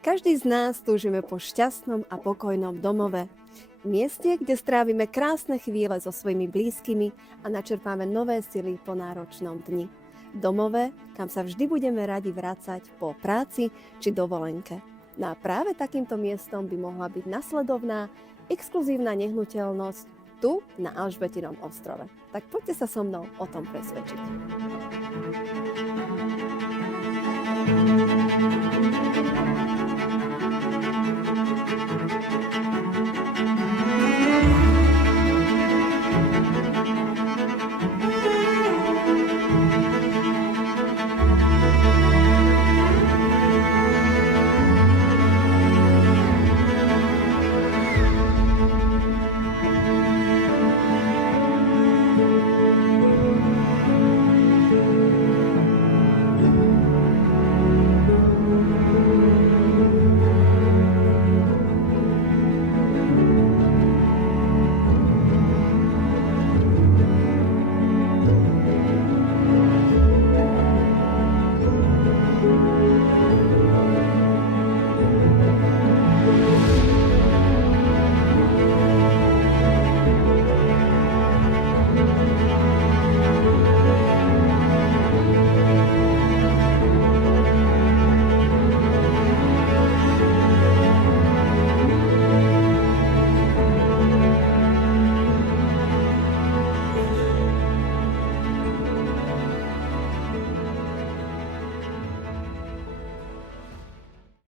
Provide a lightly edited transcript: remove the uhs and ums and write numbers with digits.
Každý z nás túžime po šťastnom a pokojnom domove. Mieste, kde strávime krásne chvíle so svojimi blízkymi a načerpáme nové sily po náročnom dni. Domove, kam sa vždy budeme radi vracať po práci či dovolenke. No a práve takýmto miestom by mohla byť nasledovná exkluzívna nehnuteľnosť tu na Alžbetinom ostrove. Tak poďte sa so mnou o tom presvedčiť.